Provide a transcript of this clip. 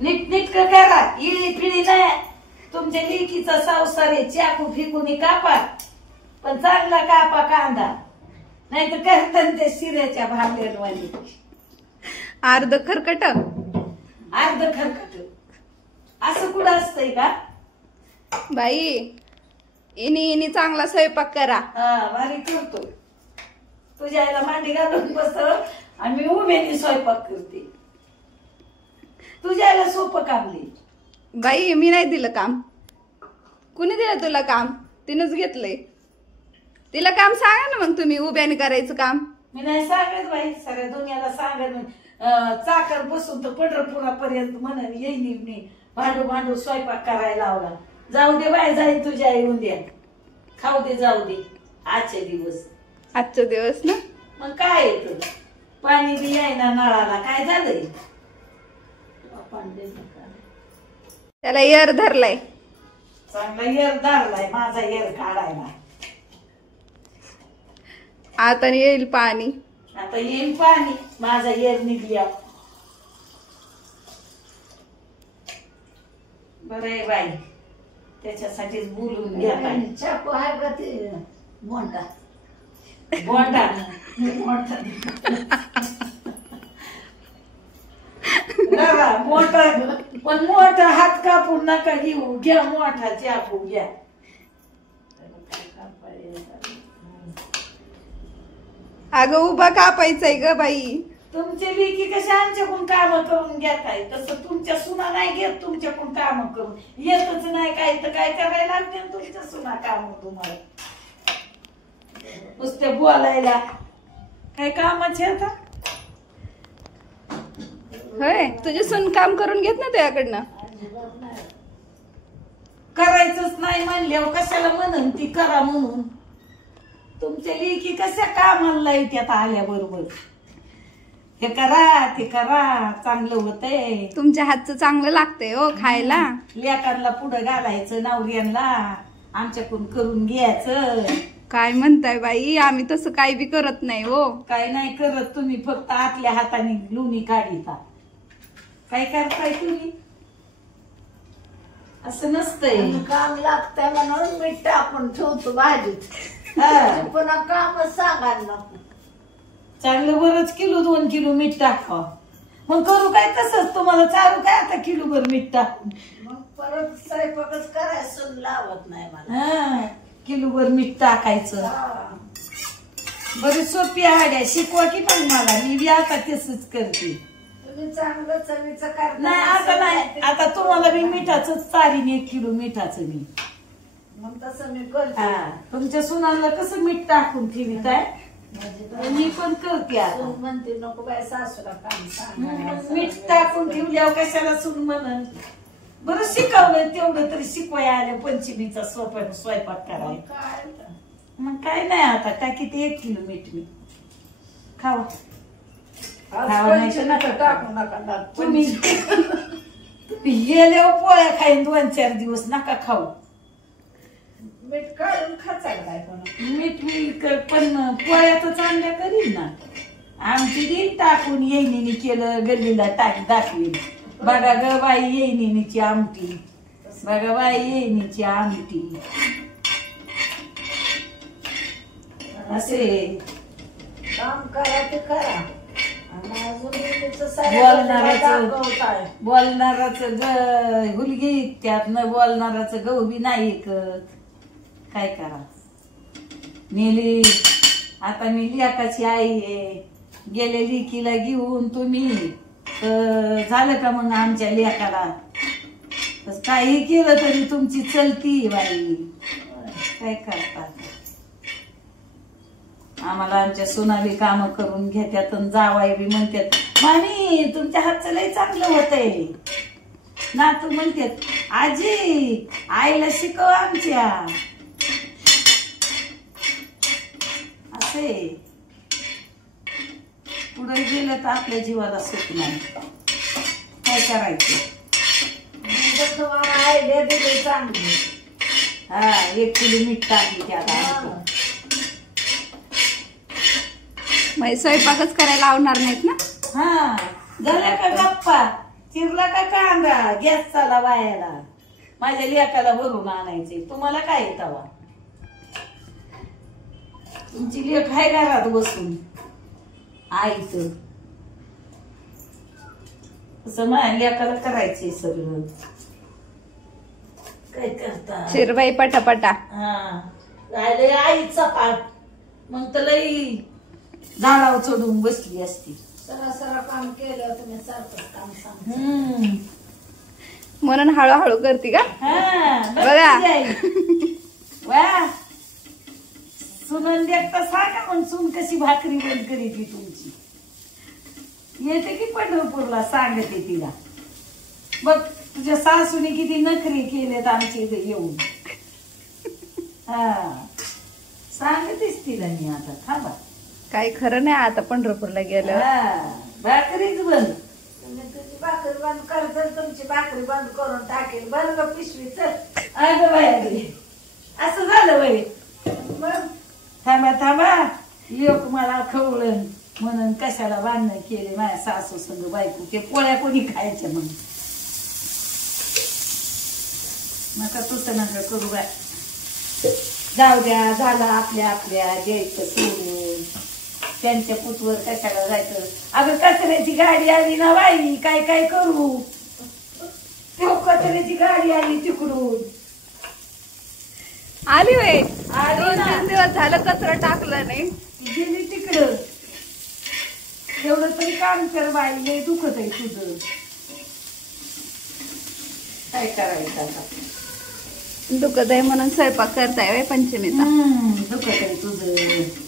नीट नीट करा, इळी पिळी नाही. तुमच्या लेकीचा संसार आहे, चाकू फिकून कापा, पण चांगला कापा कांदा, नाही तर करतात ते शिऱ्याच्या भांड्यांवाली. अर्ध खरकट अर्ध खरकट असं कुठं असतंय का बाई? इनी चांगला स्वयंपाक करा. हा भारी करतोय. तुझ्या आईला मांडी घालून बस आणि मी उभ्याने स्वयंपाक करते. तुझ्या आईला सोपं काम दे. बाई मी नाही दिलं काम. कुणी दिलं तुला काम? तिनंच घेतलंय. तिला काम सांगा ना मग तुम्ही, उभ्याने करायचं काम. मी नाही सांगत बाई, सगळ्या दुनियाला सांगत. चाकर बसून तर पंढरपुरापर्यंत म्हणून येईन मी भांडू भांडू स्वयंपाक करायला लावला. जाऊ दे बाय, जाईल तुझ्या आई उद्या, खाऊ दे, जाऊ दे आजचे दिवस. आजचा दिवस ना, मग काय येत, पाणी बी यायना नळाला, काय झालंय? त्याला एर धरलाय. चांगला एर धरलाय माझा एर काढायला. आता येईल पाणी. आता येईल पाणी, माझा एर निघल्या. बरं आहे बाई, त्याच्यासाठीच बोलून घ्या. चाकू आहे का ते मोठा मोठा मोठा मोठा, पण मोठा हात कापून नका घेऊ, घ्या मोठा चाकू घ्या. अगं उभा कापायचंय ग बाई. तुमचे लेकी कसे आमच्याकडून काम करून घेताय, तसं तुमच्या सुना नाही घेत तुमच्याकडून काम करून. येतच नाही काय तर काय करायला लागते तुमच्या सुना काम. तुम्हाला नुसते बोलायला काय कामाचे आता? होय, तुझे सून काम करून घेत ना त्याकडनं. करायचंच नाही म्हणल्यावर कशाला म्हणून ती करा म्हणून. तुमच्या लेकी कशा कामाला येत्यात आल्याबरोबर, हे करा ते करा, चांगलं होतंय. तुमच्या हातचं चांगलं लागतंय हो खायला. लेकांना पुढं घालायचं, नवऱ्यांना आमच्याकडून करून घ्यायचं. काय म्हणताय बाई, आम्ही तसं काही बी करत नाही हो. काय नाही करत तुम्ही, फक्त आतल्या हाताने लोणी काढिता. काय करताय तुम्ही? असं नसतंय. काम लागतंय म्हणून मीठ टाकून ठेवतो भाजीत. पुन्हा कामच सांगायला नको. चांगलं बरंच किलो 2 किलो मीठ टाका. मग करू काय तसंच, तुम्हाला चालू काय आता किलो भर मीठ टाकून. मग परत स्वयंपाकच करायला सून लावत नाही मला. हा, किलो भर मीठ टाकायचं. बरी सोपी आड्या, शिकवा की मग मला, मी बी आता तसंच करते. तुम्ही चांगलं चवीचं करता. नाही आता नाही, आता तुम्हाला मी मिठाच चारीन, 1 किलो मिठाचं मी. मग तसं मी करते. हा, तुमच्या सुनाला कसं मीठ टाकून ठेवीत आहे, मी पण करते आता. सून म्हणते नको बाय सासूला काम सांग. मीठ टाकून ठेवल्यावर कशाला सून म्हणन. बरं शिकवलं तेवढं तरी शिकवाय आलं पंचमीचा स्वयंपाक करायला. काय मग काय नाही आता टाकीत 1 किलो मीठ मी. खावा खावा, नाही तर नका टाकू नका. तुम्ही गेल्यावर पोळ्या खाईन 2-4 दिवस, नका खाऊ. मीठ काढून खाचायला मीठ मी पण पोळ्या तर चांगल्या करीन ना. आमची दिन टाकून येईनीने केलं, गल्लीला दाखवीन. बघा ग बाई येईनीची आमटी, बघा बाई येईनीची आमटी. असे काम करा ते करा. बोलणाराच हुलगी ऐकत्यात, न बोलणाराच गहू बी नाही ऐकत. काय करा, मेली आता मी लेकाची आई आहे. गेले लेकीला घेऊन तुम्ही झालं का मग आमच्या लेकाला? काही केलं तरी तुमची चलती बाई. काय करतात, आम्हाला आमच्या सोनाली काम करून घेत्यात, जावाई बी म्हणतात मामी तुमच्या हातचं लय चांगलं होतंय. नातू म्हणतात आजी आईला शिकव आमच्या. असे पुढे गेलं तर आपल्या जीवाला सुख नाही. काय करायचं? तुम्हाला आयडिया दिली चांगली. हा, 1 किलो मीठ टाकली त्याला. स्वयंपाकच करायला लावणार नाहीत ना. हा, झाल्या का गप्पा? चिरला का कांदा गॅस चाला वायाला माझ्या लेकाला भरून आणायचे तुम्हाला काय येतावा तुमची लेक आहे घरात बसून आईच तसं माझ्या लेकाला करायचे सगळं काय करता चिरबाई पटापटा. हा राहिले आईचा पाठ मग तर लई झाडावर चढून बसली असती. सरा काम केलं तुम्ही सारखं काम सांग. म्हणून हळूहळू करते का? हा बघा. बघा वा सुनन देखता सांगा मग सून कशी भाकरी बंद करीत तुमची येते की पंढरपूरला सांगते तिला बघ तुझ्या सासूने किती नखरे केलेत आमच्या इथे येऊन. हा सांगतेच तिला मी आता थांबा. काही खरं नाही आता पंढरपूरला गेल्यावर. हा भाकरीच बंद. तुम्ही तुझी भाकरी बंद कर तर तुमची भाकरी बंद करून टाकेल बरं का पिशवी चल. अगं बाया असं झालं बाई. मग थांबा थांबा लोक मला खवळण म्हणून कशाला बांधणं केले माझ्या सासू संग बायको ते पोळ्या कोणी खायच्या मग नका तसं नका करू बाय. जाऊ द्या झालं आपल्या आपल्या द्यायचं सोडून त्यांच्या पुतवर कशाला जायचं. अगं कचऱ्याची गाडी आली ना बाई काय काय करू तो कचऱ्याची गाडी आली तिकडून आली वय आली ना. 2-3 दिवस झालं कचरा टाकलं नाही. गेली तिकडं एवढं तरी काम कर बाई लय दुखत आहे तुझं काय करायचं आता. दुखत आहे म्हणून स्वयंपाक करताय वय पंचमीचा. दुखत आहे तुझं